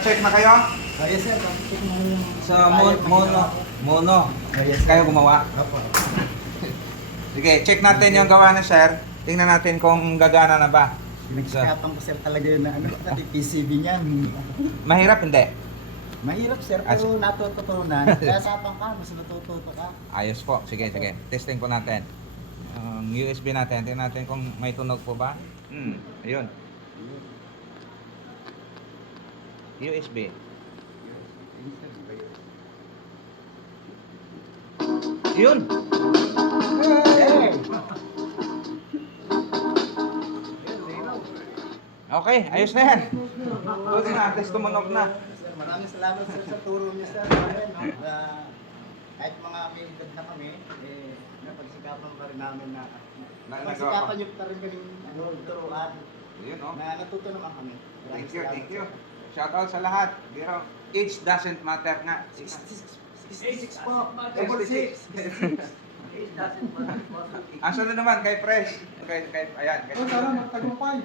naka-check na kayo? Yes sir, check mo yung... Sa mono. Yes, Kayo gumawa? Opo. Sige, check natin yung gawa na sir. Tingnan natin kung gagana na ba. Pinagsikatan ko sir talaga yun na pati PCB niyan. Mahirap hindi? Mahirap sir, pero natututunan. Kaya sapang ka, mas natututo ka. Ayos po. Sige. Testing po natin. Ang USB natin. Tingnan natin kung may tunog po ba. Ayun. USB. Yun. Okay, ayos na yan. Buti na, at least tumunog na. Sir, maraming salamat sir sa turo niyo sir. Kahit mga may edad na kami, napagsikapan pa rin namin na pagsikapan niyo pa rin kami turuan. Yun, oh. Na natuto naman kami. Thank you. Shout out sa lahat. Pero age doesn't matter nga. 66 po. 66. Ang sunod naman kay Fresh. Ayan. Sana magtagumpay.